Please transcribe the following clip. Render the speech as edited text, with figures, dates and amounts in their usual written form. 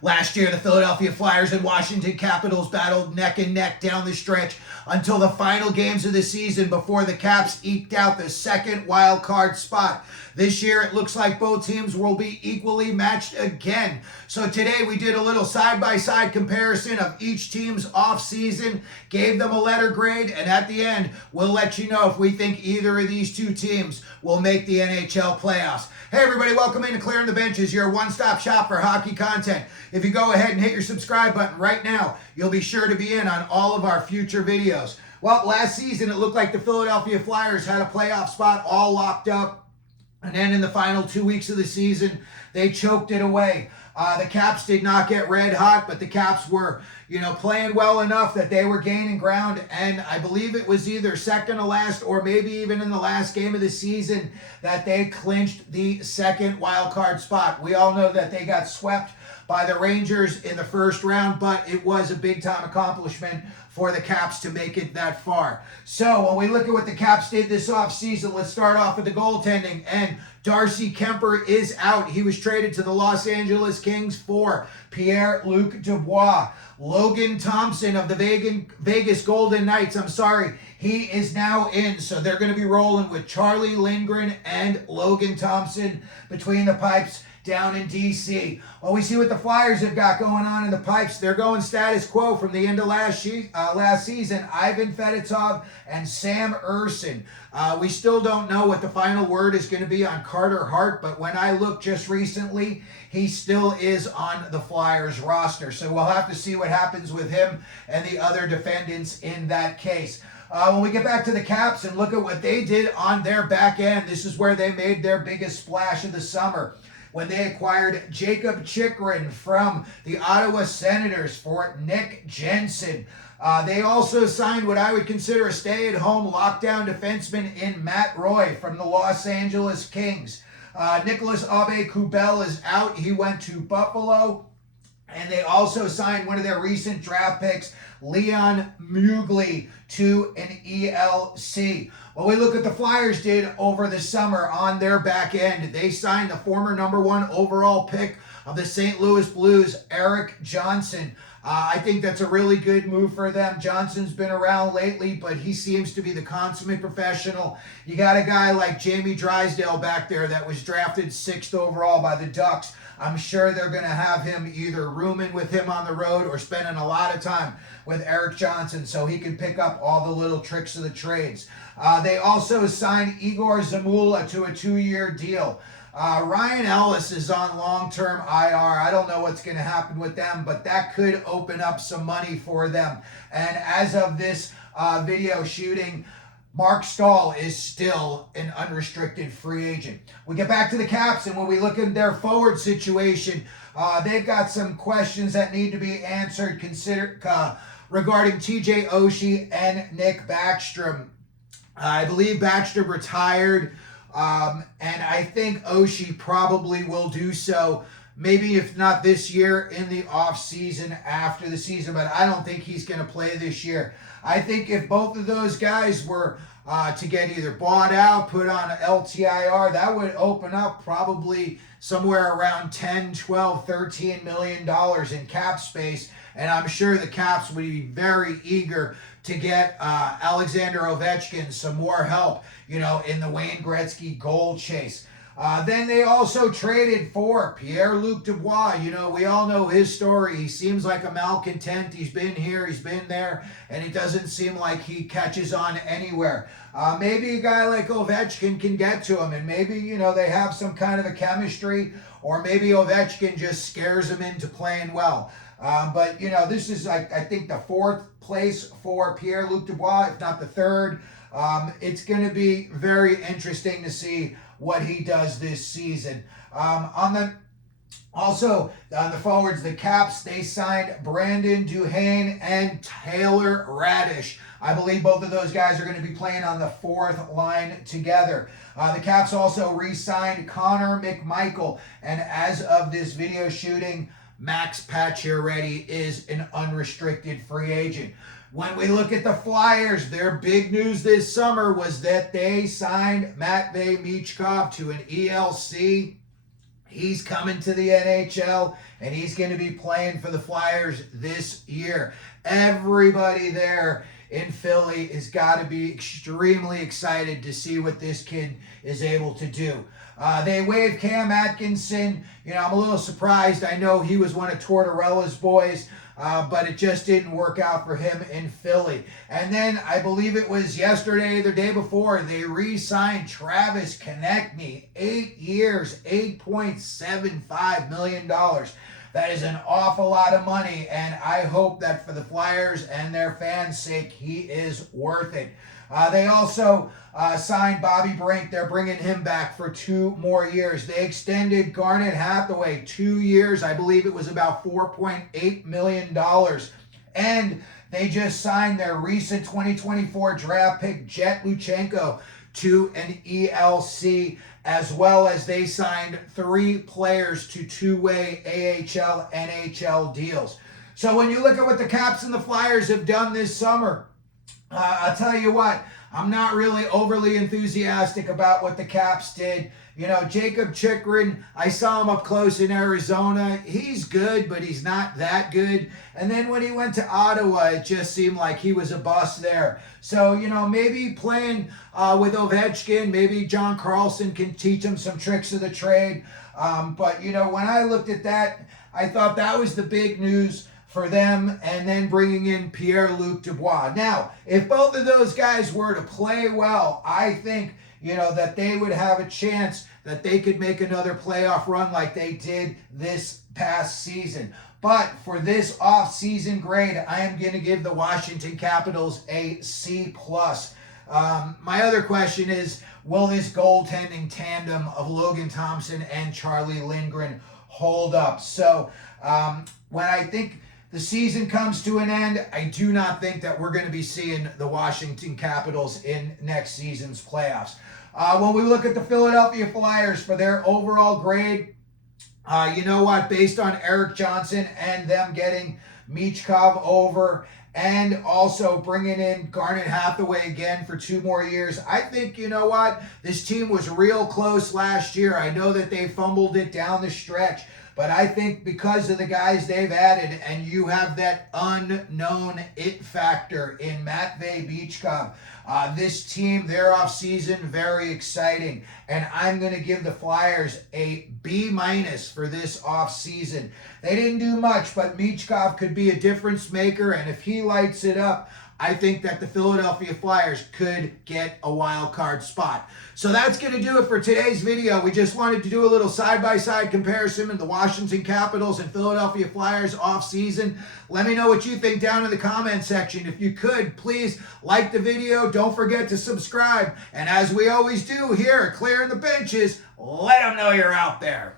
Last year, the Philadelphia Flyers and Washington Capitals battled neck and neck down the stretch until the final games of the season before the Caps eked out the second wild card spot. This year, it looks like both teams will be equally matched again. So today, we did a little side-by-side comparison of each team's off-season, gave them a letter grade, and at the end, we'll let you know if we think either of these two teams will make the NHL playoffs. Hey everybody, welcome into Clearing the Benches, your one-stop shop for hockey content. If you go ahead and hit your subscribe button right now, you'll be sure to be in on all of our future videos. Well, last season, it looked like the Philadelphia Flyers had a playoff spot all locked up. And then in the final 2 weeks of the season, they choked it away. The Caps did not get red hot, but the Caps were, playing well enough that they were gaining ground. And I believe it was either second to last or maybe even in the last game of the season that they clinched the second wild card spot. We all know that they got swept by the Rangers in the first round, but it was a big-time accomplishment for the Caps to make it that far. So when we look at what the Caps did this offseason, let's start off with the goaltending. And Darcy Kuemper is out. He was traded to the Los Angeles Kings for Pierre-Luc Dubois. Logan Thompson of the Vegas Golden Knights, he is now in. So they're going to be rolling with Charlie Lindgren and Logan Thompson between the pipes down in D.C. Well, we see what the Flyers have got going on in the pipes. They're going status quo from the end of last season. Ivan Fedotov and Sam Ersson. We still don't know what the final word is going to be on Carter Hart, but when I looked just recently, he still is on the Flyers roster. So we'll have to see what happens with him and the other defendants in that case. When we get back to the Caps and look at what they did on their back end, this is where they made their biggest splash of the summer, when they acquired Jacob Chychrun from the Ottawa Senators for Nick Jensen. They also signed what I would consider a stay-at-home lockdown defenseman in Matt Roy from the Los Angeles Kings. Nicolas Aube-Kubel is out. He went to Buffalo. And they also signed one of their recent draft picks, Leon Mugli, to an ELC. Well, we look at the Flyers did over the summer on their back end. They signed the former #1 overall pick of the St. Louis Blues, Eric Johnson. I think that's a really good move for them. Johnson's been around lately, but he seems to be the consummate professional. You got a guy like Jamie Drysdale back there that was drafted 6th overall by the Ducks. I'm sure they're going to have him either rooming with him on the road or spending a lot of time with Eric Johnson so he can pick up all the little tricks of the trades. They also signed Igor Zamula to a 2-year deal. Ryan Ellis is on long-term IR. I don't know what's going to happen with them, but that could open up some money for them. And as of this video shooting, Mark Stahl is still an unrestricted free agent. We get back to the Caps, and when we look at their forward situation, they've got some questions that need to be answered regarding TJ Oshie and Nick Backstrom. I believe Backstrom retired, and I think Oshie probably will do so. Maybe if not this year, in the off-season after the season, but I don't think he's going to play this year. I think if both of those guys were to get either bought out, put on LTIR, that would open up probably somewhere around $10, $12, $13 million in cap space, and I'm sure the Caps would be very eager to get Alexander Ovechkin some more help, in the Wayne Gretzky goal chase. Then they also traded for Pierre-Luc Dubois. We all know his story. He seems like a malcontent. He's been here, he's been there, and it doesn't seem like he catches on anywhere. Maybe a guy like Ovechkin can get to him, and maybe, they have some kind of a chemistry, or maybe Ovechkin just scares him into playing well. But, this is, I think, the 4th place for Pierre-Luc Dubois, if not the 3rd. It's going to be very interesting to see what he does this season. On the forwards, the Caps, they signed Brandon Duhaime and Taylor Radish. I believe both of those guys are going to be playing on the 4th line together. The Caps also re-signed Connor McMichael, and as of this video shooting, Max Pacioretty is an unrestricted free agent. When we look at the Flyers, their big news this summer was that they signed Matvei Michkov to an ELC. he's coming to the NHL, and he's going to be playing for the Flyers this year. Everybody there in Philly has got to be extremely excited to see what this kid is able to do. They waived Cam Atkinson. You know, I'm a little surprised. I know he was one of Tortorella's boys, but it just didn't work out for him in Philly. And then I believe it was yesterday or the day before, they re-signed Travis Konechny, 8 years, $8.75 million. That is an awful lot of money, and I hope that for the Flyers and their fans' sake, he is worth it. They also signed Bobby Brink. They're bringing him back for 2 more years. They extended Garnet Hathaway 2 years. I believe it was about $4.8 million. And they just signed their recent 2024 draft pick, Jet Luchenko, to an ELC, as well as they signed 3 players to 2-way AHL, NHL deals. So when you look at what the Caps and the Flyers have done this summer, I'll tell you what, I'm not really overly enthusiastic about what the Caps did. You know, Jacob Chikrin, I saw him up close in Arizona. He's good, but he's not that good. And then when he went to Ottawa, it just seemed like he was a bust there. So, you know, maybe playing with Ovechkin, maybe John Carlson can teach him some tricks of the trade. But, you know, when I looked at that, I thought that was the big news for them, and then bringing in Pierre-Luc Dubois. Now, if both of those guys were to play well, I think, you know, that they would have a chance that they could make another playoff run like they did this past season. But for this off-season grade, I am going to give the Washington Capitals a C+. My other question is, will this goaltending tandem of Logan Thompson and Charlie Lindgren hold up? So when I think the season comes to an end, I do not think that we're going to be seeing the Washington Capitals in next season's playoffs. When we look at the Philadelphia Flyers for their overall grade, you know what? Based on Eric Johnson and them getting Michkov over and also bringing in Garnet Hathaway again for 2 more years, I think, you know what? This team was real close last year. I know that they fumbled it down the stretch, but I think because of the guys they've added, and you have that unknown it factor in Matvei Michkov, this team, their offseason, very exciting. And I'm going to give the Flyers a B- for this offseason. They didn't do much, but Michkov could be a difference maker, and if he lights it up, I think that the Philadelphia Flyers could get a wild card spot. So that's going to do it for today's video. We just wanted to do a little side-by-side comparison of the Washington Capitals and Philadelphia Flyers off-season. Let me know what you think down in the comment section. If you could, please like the video. Don't forget to subscribe. And as we always do here at Clearing the Benches, let them know you're out there.